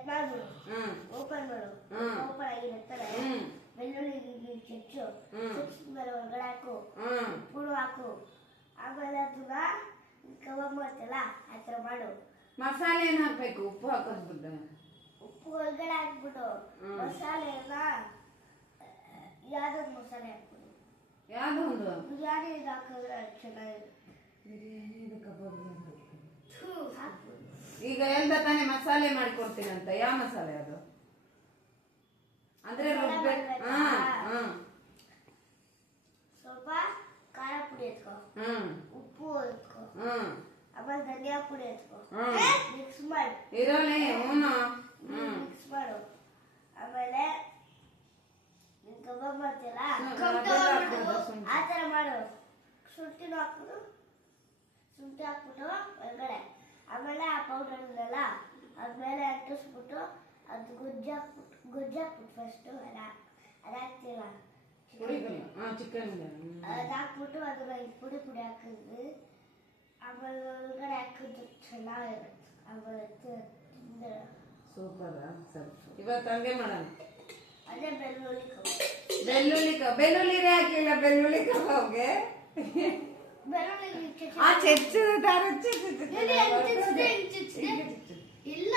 Cut ಮಾಡ್ಬಿಡು. Open ಮಾಡು. Open ಆಗಿರುತ್ತಲ್ಲ ಬೆಳ್ಳುಳ್ಳಿ ಚುಚ್ಚು. ಚುಚ್ಚಿದ್ಮೇಲೆ ಒಳಗಡೆ ಹಾಕು. ಪುಡು ಹಾಕು. ಆಮೇಲೆ ಅದನ್ನ ಕಬಾಬ್ ಮಾಡ್ತಲ್ಲ ಆ ಥರ ಮಾಡು. ಮಸಾಲೆ ಏನು ಹಾಕ್ಬೇಕು? ಉಪ್ಪು ಹಾಕೋದ್ಬಿಟ್ಟು ಉಪ್ಪು ಒಳಗಡೆ ಹಾಕ್ಬಿಟ್ಟು ಮಸಾಲೆನ ಯಾವ್ದೊಂದು ಮಸಾಲೆ ಹಾಕ್ಬಿಡು. ಯಾವ್ದೋ ಒಂದು ಬಿರಿಯಾನಿ ಹಾಕಿದ್ರೆ ಚೆನ್ನಾಗಿದೆ. ಬಿರಿಯಾನಿ ಕಬಾಬ್ ಹಾಕ್ಬಿಡು. ಈಗ ಹೇಳ್ದ ತಾನೇ ಮಸಾಲೆ ಮಾಡಿಕೊಡ್ತೀನಿ ಅಂತ. ಯಾವ ಮಸಾಲೆ ಅದು? ಅಂದ್ರೆ ಸ್ವಲ್ಪ ಖಾರ ಪುಡಿ ಎತ್ಕೊ. ಉಪ್ಪು ಎತ್ಕೊ. ಆಮೇಲೆ ಧನಿಯಾ ಪುಡಿ ಎತ್ಕೊ. ಮಿಕ್ಸ್ ಮಾಡಿ ಇರೋಲೆ ಮಿಕ್ಸ್ ಮಾಡು. ಆಮೇಲೆ ನೀನ್ ಕಬಾಬ್ ಮಾಡ್ತೀಯಲ್ಲ ಆ ಥರ ಮಾಡು. ಶುಂಠಿನೂ ಹಾಕ್ಬಿಡು. ಶುಂಠಿ ಹಾಕ್ಬಿಟ್ಟು ಒಳಗಡೆ ಆಮೇಲೆ ಆ ಪೌಡರ್ ಇದೆಲ್ಲ ಅದ್ಮೇಲೆ ಅಂಟಿಸ್ಬಿಟ್ಟು ಅದು ಗೊಜ್ಜಾಕ್ಬಿಟ್ಟು ಫಸ್ಟು ಅದಾಕ್ತಿಲ್ಲ ಚಿಕನ್ ಅದಾಕ್ಬಿಟ್ಟು ಅದನ್ನ ಪುಡಿ ಹಾಕಿದ್ವಿ. ಆಮೇಲೆ ಒಳಗಡೆ ಹಾಕಿದ್ದು ಚೆನ್ನಾಗಿರುತ್ತೆ. ಆಮೇಲೆ ಸೂಪರ್. ಸರಿ, ಇವತ್ತು ಹಂಗೆ ಮಾಡೋಣ. ಅದೇ ಬೆಳ್ಳುಳ್ಳಿ ಬೆಳ್ಳುಳ್ಳಿ ಹಾಕಿಲ್ಲ. ಬೆಳ್ಳುಳ್ಳಿ ಕಬಾಬ್ಗೆ ಇಲ್ಲ